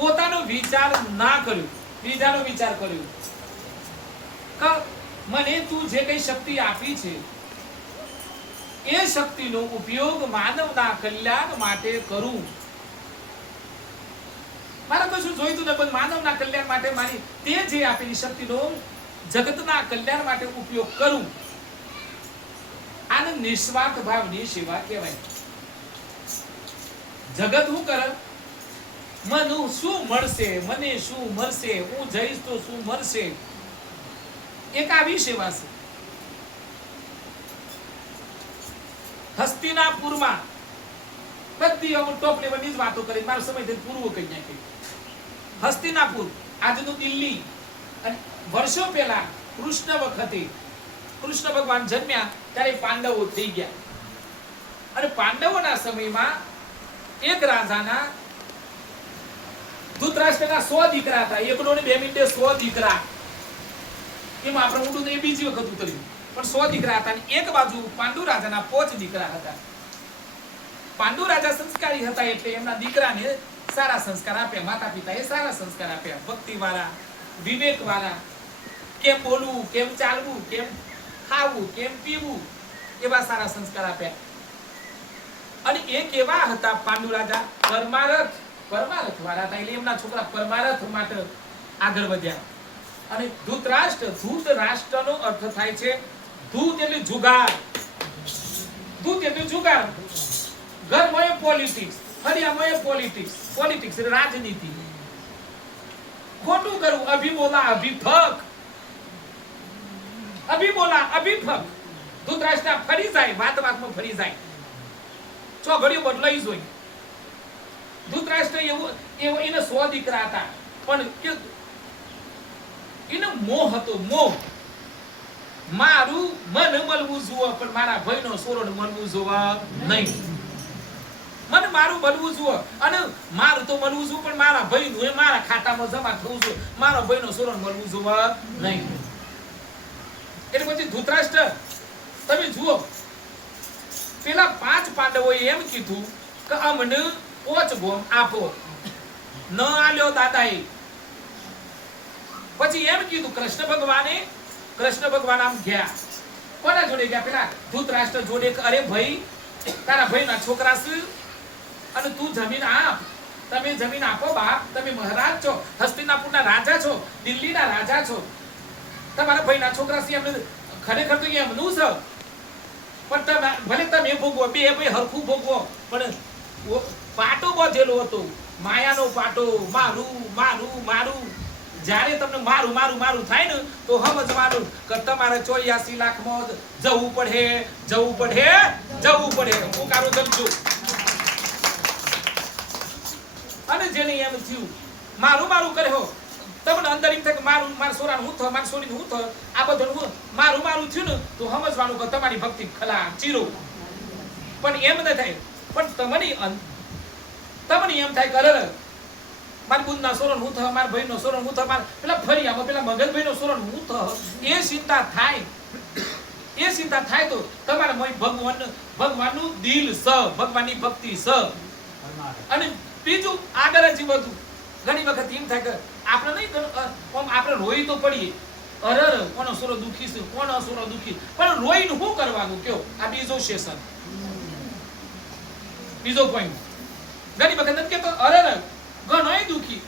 પોતાનો વિચાર ના કર્યો, બીજાનો વિચાર કર્યો કે મને તું જે કઈ શક્તિ આપી છે એ શક્તિનો ઉપયોગ માનવના કલ્યાણ માટે કરું. મારે કશું જોઈતું નથી, પણ માનવના કલ્યાણ માટે મારી તે જે આપેલી શક્તિનો જગતના કલ્યાણ માટે ઉપયોગ કરું. આને નિસ્વાર્થ ભાવની સેવા કહેવાય. જગત શું કરે? મને શું મળશે, મને શું મળશે, હું જઈશ તો શું મળશે, એક આવી સેવા છે. હસ્તિનાપુરમાં બધી અમુક ટોપ લેવલની જ વાતો કરી, મારો સમય પૂરું કરી નાખી. હસ્તિનાપુર આજનું દિલ્હી, અને વર્ષો પહેલા કૃષ્ણ વખતે કૃષ્ણ ભગવાન જન્મ્યા ત્યારે પાંડવો થઈ ગયા. અને પાંડવોના સમયમાં એક રાજાના ધૃતરાષ્ટ્રના 100 દીકરા હતા. એકનો ને 2 મિનિટે 100 દીકરા. એમાં આપણે ઊંડું એ બીજી વખત ઉતર્યું, પણ 100 દીકરા હતા. એક બાજુ પાંડુ રાજાના 5 દીકરા હતા. પાંડુ રાજા સંસ્કારી હતા એટલે એમના દીકરાને સારા સંસ્કાર આપ્યા. માતા પિતાએ સારા સંસ્કાર આપ્યા, ભક્તિ વાળા, વિવેક વાળા. કેમ બોલવું, કેમ ચાલવું, કેમ ખાવું, કેમ પીવું, એવા સારા સંસ્કાર આપ્યા. અને એ કેવા હતા પાંડુ રાજા? પરમારથ વાળા હતા. એટલે એમના છોકરા પરમારથ માટે આગળ વધ્યા. અને ધૃતરાષ્ટ્રનો અર્થ થાય છે ધૂત એટલે જુગાર, ધૂત એટલે જુગાર. ઘરમાં પોલિટિક્સ, ફળિયામાં પોલિટિક્સ, પોલિટિક્સ એટલે રાજનીતિ. ખોટું કરવું, અભિબોલા અભિફક, અભિબોલા અભિફક. ધૃતરાષ્ટ્ર ફરી જાય, વાતમાં ફરી જાય, ચોઘડિયું બદલાઈ જોઈ. ધૃતરાષ્ટ્ર એવો એને 100 દીકરા હતા, પણ એને મોહ હતો. મોહ, મારું મન મળવું જુઓ, પણ મારા ભાઈનો સોરણ મળવું જોવા નહીં. મને મારું મળવું જુઓ, અને મારું તો મળવું જોઈએ, પણ મારા ભાઈનું એ મારા ખાતામાં જમા થવું જોઈએ. મારા ભાઈનો સોરણ મળવું જોવા નહીં. એટલે પછી ધૃતરાષ્ટ્ર, તમે જુઓ, પેલા 5 પાંડવોએ એમ કીધું કે અમને 5 ગોમ આપો. ન આલ્યો દાદાએ. પછી એમ કીધું કૃષ્ણ ભગવાન આમ ગયા. કોના જોડે ગયા? પેલા ધૃતરાષ્ટ્ર જોડે. અરે ભાઈ, તારા ભાઈના છોકરા છે અને તું જમીન આપ. તમે જમીન આપો બાપ, તમે મહારાજ છો, હસ્તિનાપુરના રાજા છો, દિલ્હીના રાજા છો. તમારા ભાઈના છોકરા છે, એમને ખરેખર તો એમનું છે, પણ ભલે તમે ભોગવો, બે ભાઈ હરખું ભોગવો. પણ પાટો બાંધેલો હતો, માયાનો પાટો. મારું મારું મારું. જ્યારે તમને મારું મારું મારું થાય ને તો સમજવાનું કે તમારે 84 લાખમાં જવું પડે, જવું પડે, જવું પડે. હું કારું સમજુ. અને જેને એમ થયું મારું મારું કર્યો, તમને અંદર એમ થાય કે મારું મારા સોરાનું હું થયું, મારા સોરીનું હું થયું, આ બધું મારું મારું થયું ને તો સમજવાનું કે તમારી ભક્તિ ખલા ચીરો. પણ એમ ન થાય. પણ તમને એમ થાય કે અરે મારા બુંદના સોરણ હું થયું, મારા ભાઈનો સોરણ હું થયું, પેલા ફળિયામાં પેલા મગજભાઈનો સોરણ હું થયું, એ ચિંતા થાય. એ ચિંતા થાય તો તમારા ભગવાનનું દિલ સ, ભગવાનની ભક્તિ સ. અને બીજું આગળ જ બધું. ઘણી વખત એમ થાય કે આપણે નહીં, આપણે રોઈ તો પડીએ, અરે કોનો સોરો દુખી છે, કોનો સોરો દુખી, પણ રોઈને શું કરવાનું કયો? આ બીજો સેશન, બીજો પોઈન્ટ. ઘણી વખત નથી કેતો અરે ઘણાય દુખી